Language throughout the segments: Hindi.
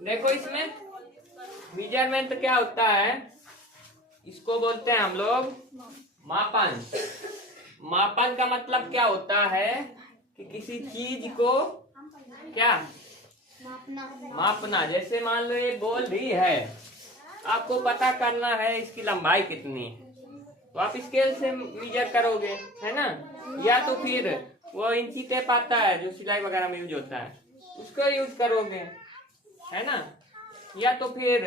देखो इसमें मेजरमेंट क्या होता है, इसको बोलते हैं हम लोग मापन। मापन का मतलब क्या होता है कि किसी चीज को क्या मापना। जैसे मान लो ये बॉल भी है, आपको पता करना है इसकी लंबाई कितनी है, तो आप स्केल से मेजर करोगे, है ना। या तो फिर वो इंची टेप आता है जो सिलाई वगैरह में यूज होता है, उसको यूज करोगे, है ना। या तो फिर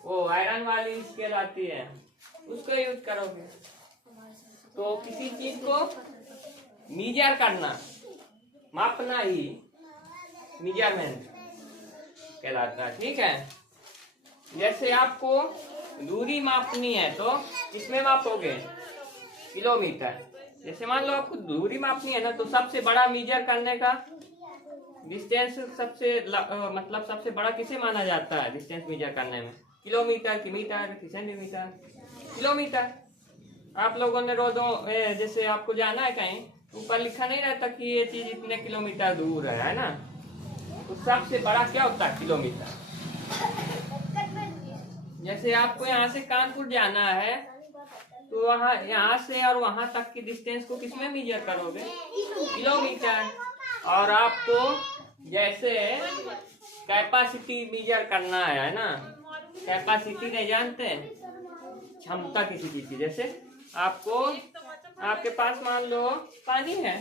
वो आयरन वाली स्केल आती है, उसको यूज करोगे। तो किसी चीज को मेजर करना, मापना ही मेजरमेंट कहलाता है, ठीक है। जैसे आपको दूरी मापनी है तो किसमें मापोगे, किलोमीटर। जैसे मान लो आपको दूरी मापनी है ना, तो सबसे बड़ा मेजर करने का डिस्टेंस मतलब सबसे बड़ा किसे माना जाता है डिस्टेंस मेजर करने में, किलोमीटर की मीटर की सेंटीमीटर, किलोमीटर। आप लोगों ने रोजों जैसे आपको जाना है कहीं, ऊपर लिखा नहीं रहता कि ये चीज इतने किलोमीटर दूर है ना। तो सबसे बड़ा क्या होता है, किलोमीटर। जैसे आपको यहाँ से कानपुर जाना है, तो वहाँ यहाँ से और वहां तक की डिस्टेंस को किसमें मेजर करोगे, किलोमीटर। और आपको जैसे कैपेसिटी मेजर करना है ना, कैपेसिटी नहीं जानते, क्षमता किसी चीज की। जैसे आपको आपके पास मान लो पानी है,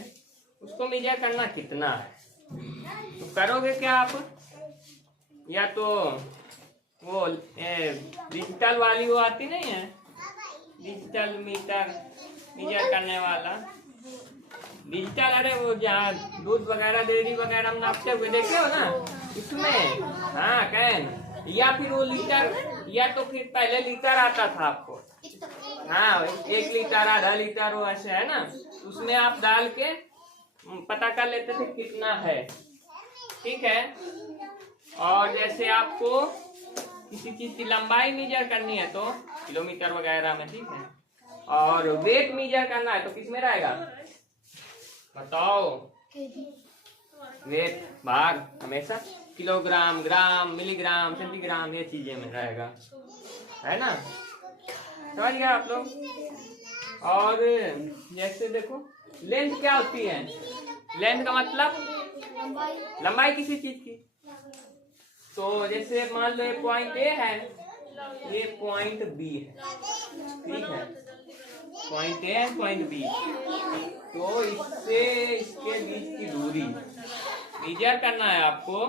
उसको मेजर करना कितना है, तो करोगे क्या आप, या तो वो डिजिटल वाली वो आती नहीं है, डिजिटल मीटर मेजर करने वाला, डिजिटल, अरे वो जहाँ दूध वगैरह डेयरी वगैरह हम नापते हुए देखे हो ना, इसमें हाँ कैन, या फिर वो लीटर, या तो फिर पहले लीटर आता था आपको, हाँ 1 लीटर आधा लीटर वो ऐसे है ना, उसमें आप डाल के पता कर लेते थे कितना है, ठीक है। और जैसे आपको किसी चीज की लंबाई मेजर करनी है तो किलोमीटर वगैरह में, ठीक है। और वेट मेजर करना है तो किस में रहेगा, बताओ। वेट भाग हमेशा किलोग्राम, ग्राम, मिलीग्राम, सेंटीग्राम, ये चीजें में रहेगा, है ना। समझ गया आप लोग। और जैसे देखो लेंथ क्या होती है, लेंथ का मतलब लंबाई किसी चीज की। तो जैसे मान लो ये पॉइंट ए है, ये पॉइंट बी है, ठीक है, पॉइंट ए है पॉइंट बी, तो इससे इसके बीच की दूरी मेजर करना है आपको,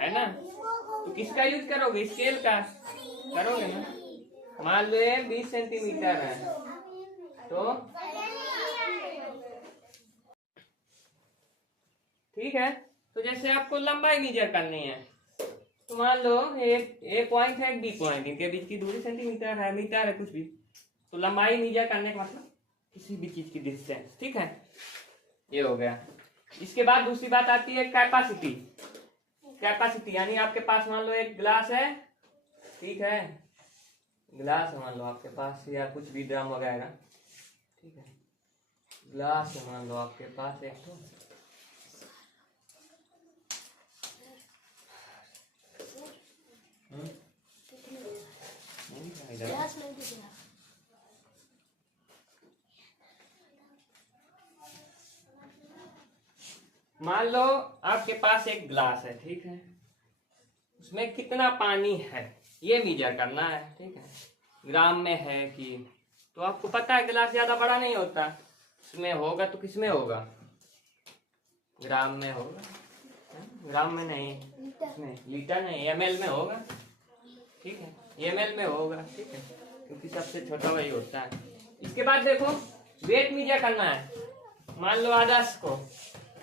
है ना। तो किसका यूज करोगे, स्केल का करोगे ना। मान लो ये 20 सेंटीमीटर है, तो ठीक है। तो जैसे आपको लंबाई मेजर करनी है, तो मान लो एक पॉइंट है, बी पॉइंट, इनके बीच की दूरी सेंटीमीटर है, मीटर है, कुछ भी। तो लंबाई मेजर करने का मतलब किसी भी चीज की डिस्टेंस, ठीक है, ये हो गया। इसके बाद दूसरी बात आती है कैपेसिटी। कैपेसिटी यानी आपके पास मान लो एक गिलास है, ठीक है, गिलास मान लो आपके पास, या कुछ भी ड्रम वगैरह, ठीक है, गिलास मान लो आपके पास एक तो, मान लो आपके पास एक गिलास है, ठीक है, उसमें कितना पानी है ये मेजर करना है, ठीक है, ग्राम में है कि, तो आपको पता है गिलास ज्यादा बड़ा नहीं होता, उसमें होगा तो किस में होगा, ग्राम में होगा, ग्राम में नहीं, इसमें लीटर नहीं, ml में होगा, ठीक है, ml में होगा, ठीक है, क्योंकि सबसे छोटा वही होता है। इसके बाद देखो वेट मेजर करना है, मान लो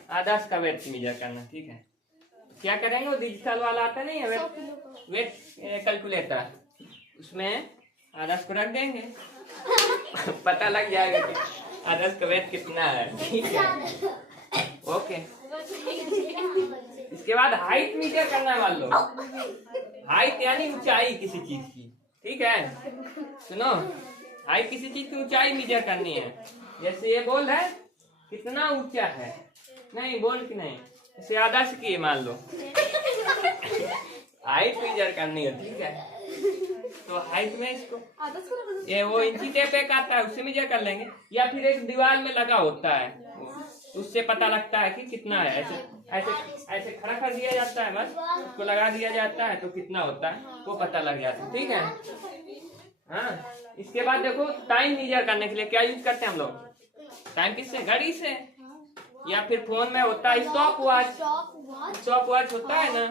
आदर्श का वेट मेजर करना, ठीक है। क्या करेंगे, वो डिजिटल वाला आता नहीं है वेट कैलकुलेटर, उसमें आदर्श को रख देंगे पता लग जाएगा कि आदर्श का वेट कितना है, ठीक है, ओके। इसके बाद हाइट मेजर करना है, मान लो हाइट यानी ऊंचाई किसी चीज की, ठीक है, सुनो, हाइट किसी चीज की ऊंचाई मेजर करनी है। जैसे ये बॉल है, कितना ऊंचा है, नहीं बोल की नहीं, जैसे आदर्श की मान लो हाइट हाइट मेजर करनी है, ठीक है। तो हाइट में इसको ये वो इंची टेप एक आता है, उससे मेजर कर लेंगे, या फिर एक दीवार में लगा होता है उससे पता लगता है कि कितना है। ऐसे ऐसे ऐसे खड़ा कर दिया जाता है, बस उसको लगा दिया जाता है तो कितना होता है वो पता लग जाता है, ठीक है। हाँ, इसके बाद देखो टाइम मेजर करने के लिए क्या यूज करते हैं हम लोग? टाइम किससे? घड़ी से, या फिर फोन में होता है स्टॉप वॉच। स्टॉप वॉच होता है ना,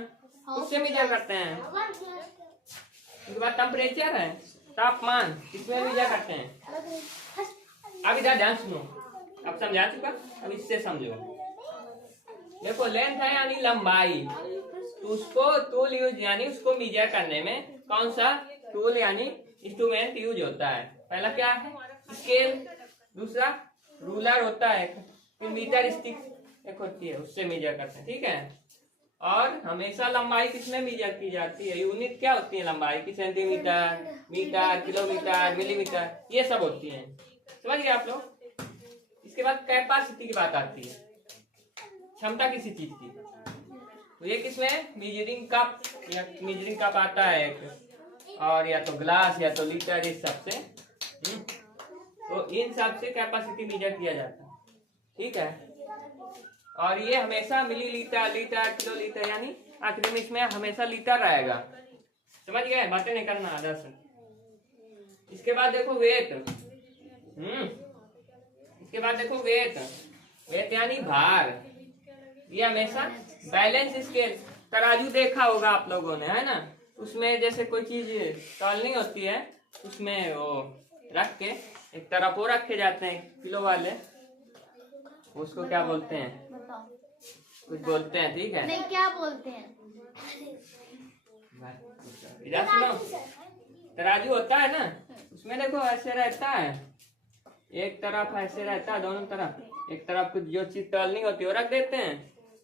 उससे मेजर करते हैं। उसके बाद टेम्परेचर है, तापमान, किसमें मेजर करते हैं? अब इधर ध्यान सुनो, अब समझा चुका, अब इससे समझो। देखो लेंथ है यानी लंबाई, तो उसको टूल यूज यानी उसको मेजर करने में कौन सा टूल यानी इंस्ट्रूमेंट यूज होता है? पहला क्या है? स्केल, दूसरा रूलर होता है, फिर मीटर स्टिक एक होती है, उससे मेजर करते हैं, ठीक है। और हमेशा लंबाई किसमें मेजर की जाती है? यूनिट क्या होती है लंबाई की? सेंटीमीटर, मीटर, किलोमीटर, मिलीमीटर, ये सब होती है, समझ गए आप लोग। इसके बाद कैपेसिटी की बात आती है, क्षमता किसी चीज की, तो ये किसमें? मेजरिंग कप, या मेजरिंग कप आता है एक, और या तो ग्लास या तो लीटर, इस सब से तो इन सब से कैपेसिटी मेजर किया जाता है, ठीक है। और ये हमेशा मिलीलीटर, लीटर, किलोलीटर, यानी आखिरी में इसमें हमेशा लीटर रहेगा, समझ गए? बातें नहीं करना दर्शन। इसके बाद देखो वेट, इसके बाद देखो वेट, वेट यानी भार, ये हमेशा बैलेंस स्केल, तराजू देखा होगा आप लोगों ने, है ना? उसमें जैसे कोई चीज तौलनी होती है, उसमें वो रख के एक तरफ वो रखे जाते हैं किलो वाले, उसको क्या बोलते हैं? कुछ बोलते हैं, ठीक है? नहीं, क्या बोलते हैं? इधर सुनो, तराजू होता है ना, उसमें देखो ऐसे रहता है, एक तरफ ऐसे रहता है, दोनों तरफ, एक तरफ कुछ जो चीज तौलनी होती है वो रख देते हैं,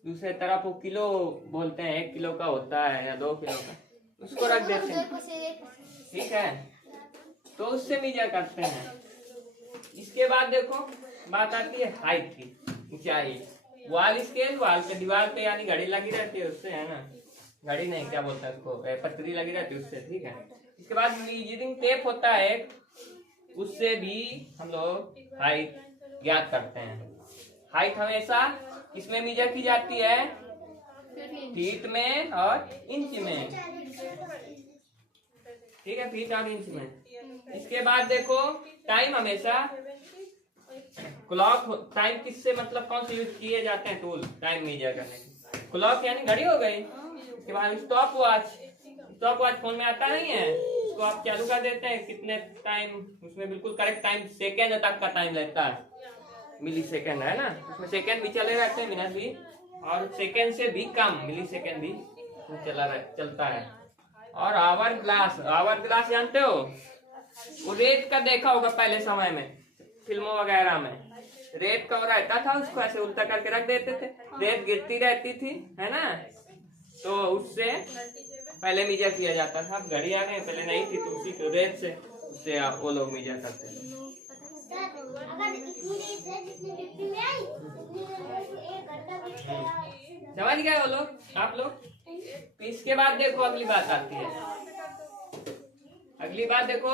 दूसरे तरफ वो किलो बोलते हैं, 1 किलो का होता है या 2 किलो का, उसको रख देते हैं, ठीक है। तो उससे मेजर करते हैं। इसके बाद देखो बात आती है हाइट की, ऊंचाई। वॉल स्केल, वॉल पे दीवार पे यानी घड़ी लगी रहती है, उससे, है ना? घड़ी नहीं, क्या बोलता है उसको, पतरी लगी रहती है, उससे, ठीक है। इसके बाद मेजरिंग टेप होता है, उससे भी हम लोग हाइट ज्ञात करते हैं। हाइट हमेशा किसमें मेजर की जाती है? फीट में और इंच में, ठीक है, फीट और इंच में। इसके बाद देखो टाइम, हमेशा क्लॉक, टाइम किससे मतलब कौन से यूज किए जाते हैं टूल टाइम मेजर करने के? क्लॉक यानी घड़ी हो गई। इसके बाद stop watch, stop watch phone में आता नहीं है, उसको आप चालू कर देते हैं, कितने टाइम, उसमें बिल्कुल करेक्ट टाइम, सेकेंड तक का टाइम लगता है, मिली सेकेंड, है ना? उसमें सेकेंड भी चले रहते हैं, मिनट भी, और सेकेंड से भी कम मिली सेकेंड भी चलता है। और आवर ग्लास, आवर ग्लास जानते हो? वो रेत का देखा होगा पहले समय में फिल्मों वगैरह में, रेत का रहता था, उसको ऐसे उल्टा करके रख देते थे, रेत गिरती रहती थी, है ना? तो उससे पहले मेजर किया जाता था। अब घड़ी आ गई, पहले नहीं थी, तो उसी रेत से उससे वो लोग मेजर करते थे। समझ गए वो लोग, आप लोग? इसके बाद देखो अगली बात आती है, अगली बात देखो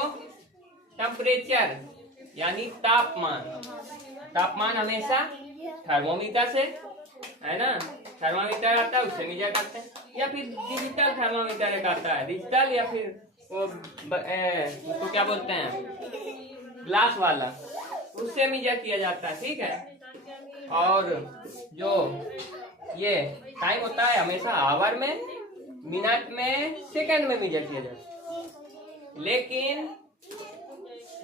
टेम्परेचर यानी तापमान। तापमान हमेशा थर्मोमीटर से, है ना? थर्मोमीटर आता है, उससे मेजर करते हैं, या फिर डिजिटल थर्मोमीटर एक आता है, डिजिटल, या फिर वो उसको क्या बोलते हैं, ग्लास वाला, उससे मेजर किया जाता है, ठीक है। और जो ये टाइम होता है हमेशा आवर में, मिनट में, सेकंड में मेजर किया जाता है। लेकिन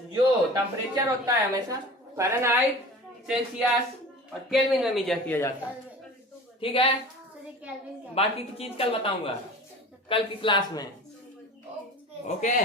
जो टेम्परेचर होता है हमेशा फ़ारेनहाइट, सेल्सियस और केल्विन में मेजर किया जाता है, ठीक है। बाकी की चीज कल बताऊंगा, कल की क्लास में, ओके।